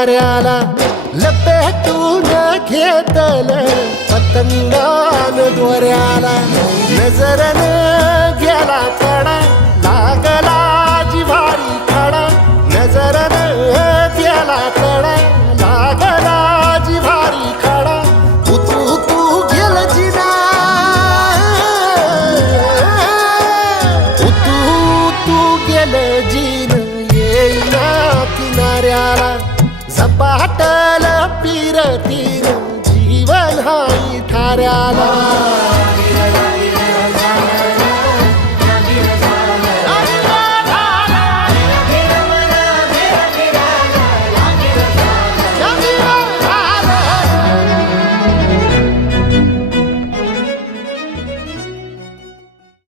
किनाऱ्याला लपेटून घेतल पतंगान दोऱ्याला नजरन गेला कडा लागला जिव्हारी खडा नजरन गेला कडा लागला जिव्हारी खडा तू गेल जिना तू गेल जिन येईना किनाऱ्याला झपाटल पिरतीन जीवन हाई ठाऱ्याला